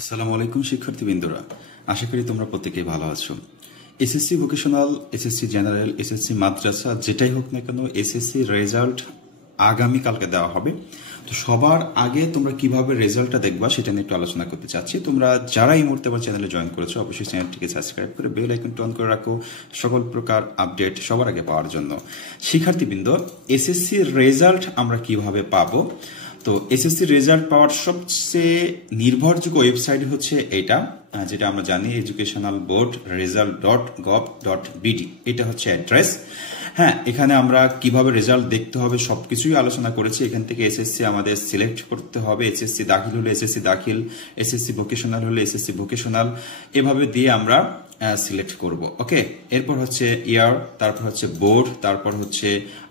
আসসালামু আলাইকুম শিক্ষার্থীবৃন্দরা, আশা করি তোমরা প্রত্যেকেই ভালো আছো। SSC vocational, SSC general, SSC মাদ্রাসা যেটাই হোক না কেন, এসএসসি রেজাল্ট আগামীকালকে দেওয়া হবে। তো সবার আগে তোমরা কিভাবে রেজাল্টটা দেখবা সেটা নিয়ে একটু আলোচনা করতে চাচ্ছি। তোমরা যারা এই মুহূর্তে আমার চ্যানেলে জয়েন করেছো অবশ্যই চ্যানেলটিকে সাবস্ক্রাইব করে বেল আইকনটি অন করে রাখো সকল প্রকার আপডেট সবার আগে পাওয়ার জন্য। শিক্ষার্থীবৃন্দ, এসএসসি রেজাল্ট আমরা কিভাবে পাবো? তো এসএসসি রেজাল্ট পাওয়ার সবচেয়ে নির্ভরযোগ্য ওয়েবসাইট হচ্ছে এটা, যেটা আমরা জানি এডুকেশনাল বোর্ড result.gov.bd। এটা হচ্ছে অ্যাড্রেস। হ্যাঁ, এখানে আমরা কিভাবে রেজাল্ট দেখতে হবে সবকিছুই আলোচনা করেছি। এখান থেকে এসএসসি আমাদের সিলেক্ট করতে হবে, এসএসসি দাখিল হলে এসএসসি দাখিল, এসএসসি ভোকেশনাল হলে এসএসসি ভোকেশনাল, এভাবে দিয়ে আমরা সিলেক্ট করব। ওকে, এরপর হচ্ছে ইয়ার, তারপর হচ্ছে বোর্ড, তারপর হচ্ছে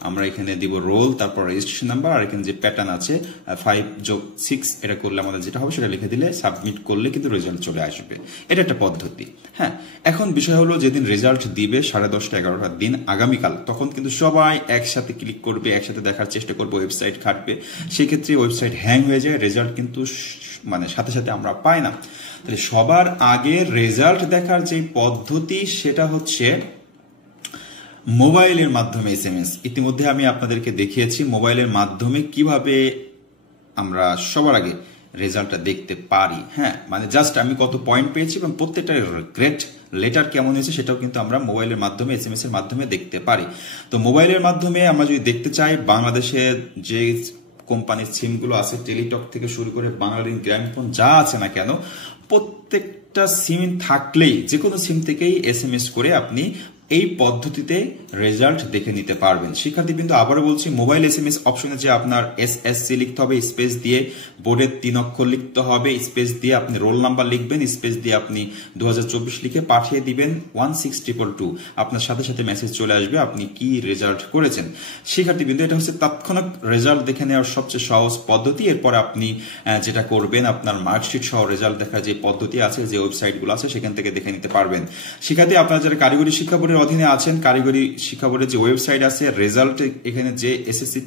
আমরা এখানে দিব রোল, তারপর রেজিস্ট্রেশন নাম্বার, আর এখানে যে প্যাটার্ন আছে 5+6 এটা করলে আমাদের যেটা হবে সেটা লিখে দিলে সাবমিট করলে কিন্তু রেজাল্ট চলে আসবে। এটা একটা পদ্ধতি। হ্যাঁ, এখন বিষয় হলো যেদিন রেজাল্ট দিবে 10:30 11টার দিন আগামীকাল, তখন কিন্তু সবাই একসাথে ক্লিক করবে, একসাথে দেখার চেষ্টা করবে, ওয়েবসাইট ঘাটবে। সেক্ষেত্রে ওয়েবসাইট হ্যাং হয়ে যায়, রেজাল্ট কিন্তু সাথে সাথে আমরা পাই না। তাহলে সবার আগে রেজাল্ট দেখার যে পদ্ধতি সেটা হচ্ছে মোবাইলের মাধ্যমে এসএমএস। ইতিমধ্যে আমি আপনাদেরকে দেখিয়েছি মোবাইলের মাধ্যমে কিভাবে আমরা সবার আগে রেজাল্টটা দেখতে পারি। হ্যাঁ, জাস্ট আমি কত পয়েন্ট পেয়েছি এবং প্রত্যেকটা গ্রেড লেটার কেমন হয়েছে সেটাও কিন্তু আমরা মোবাইলের মাধ্যমে এসএমএস এর মাধ্যমে দেখতে পারি। তো মোবাইলের মাধ্যমে আমরা যদি দেখতে চাই, বাংলাদেশের যে কোম্পানির সিমগুলো আছে, টেলিটক থেকে শুরু করে বাংলালিংক, গ্রামীণফোন যা আছে না কেন, প্রত্যেকটা সিম থাকলেই যে কোনো সিম থেকেই এসএমএস করে আপনি এই পদ্ধতিতে রেজাল্ট দেখে নিতে পারবেন। শিক্ষার্থীবৃন্দ, আবারও বলছি, মোবাইল এসএমএস অপশনে যে আপনার SSC লিখতে হবে, স্পেস দিয়ে বোর্ডের 3 অক্ষর লিখতে হবে, স্পেস দিয়ে আপনি রোল নাম্বার লিখবেন, স্পেস দিয়ে আপনি 2024 লিখে পাঠিয়ে দিবেন 16222। আপনার সাথে সাথে মেসেজ চলে আসবে আপনি কি রেজাল্ট করেছেন। শিক্ষার্থীবৃন্দ, এটা হচ্ছে তাৎক্ষণিক রেজাল্ট দেখে নেওয়ার সবচেয়ে সহজ পদ্ধতি। এরপর আপনি যেটা করবেন, আপনার মার্কশিট সহ রেজাল্ট দেখার যে পদ্ধতি আছে, যে ওয়েবসাইটগুলো আছে সেখান থেকে দেখে নিতে পারবেন। শিক্ষার্থী, আপনারা যারা কারিগরি শিক্ষা বোর্ডের অধীনে আছেন, কারিগরি শিক্ষা বোর্ডের যে ওয়েবসাইট আছে, রেজাল্ট এখানে যে এসএসসি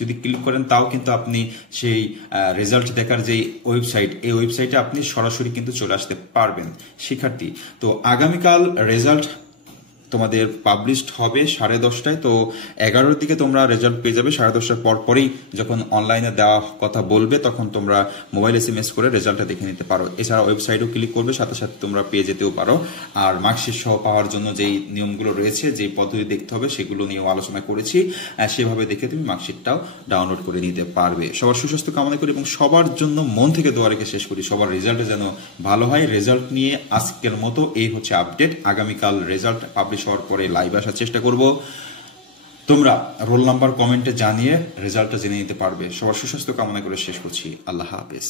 যদি ক্লিক করেন তাও কিন্তু আপনি সেই রেজাল্ট দেখার যে ওয়েবসাইট, এই ওয়েবসাইটে আপনি সরাসরি কিন্তু চলে আসতে পারবেন। শিক্ষার্থী, তো আগামীকাল রেজাল্ট তোমাদের পাবলিশড হবে 10:30টায়। তো 11টার দিকে তোমরা রেজাল্ট পেয়ে যাবে। 10:30টার পরই যখন অনলাইনে দেওয়া কথা বলবে তখন তোমরা মোবাইল এসএমএস করে রেজাল্টটা দেখে নিতে পারো। এছাড়া ওয়েবসাইটও ক্লিক করবে, সাথে সাথে তোমরা পেয়ে যেতেও পারো। আর মার্কশিট সহ পাওয়ার জন্য যেই নিয়মগুলো রয়েছে, যে পদ্ধতি দেখতে হবে সেগুলো নিয়েও আলোচনা করেছি। সেভাবে দেখে তুমি মার্কশিটটাও ডাউনলোড করে নিতে পারবে। সবার সুস্বাস্থ্য কামনা করি এবং সবার জন্য মন থেকে দোয়া রেখে শেষ করি সবার রেজাল্টে যেন ভালো হয়। রেজাল্ট নিয়ে আজকের মতো এই হচ্ছে আপডেট। আগামীকাল রেজাল্ট পাবলিশ হওয়ার পরে লাইভ আসার চেষ্টা করব। তোমরা রোল নাম্বার কমেন্টে জানিয়ে রেজাল্টটা জেনে নিতে পারবে। সবার সুস্বাস্থ্য কামনা করে শেষ করছি। আল্লাহ হাফেজ।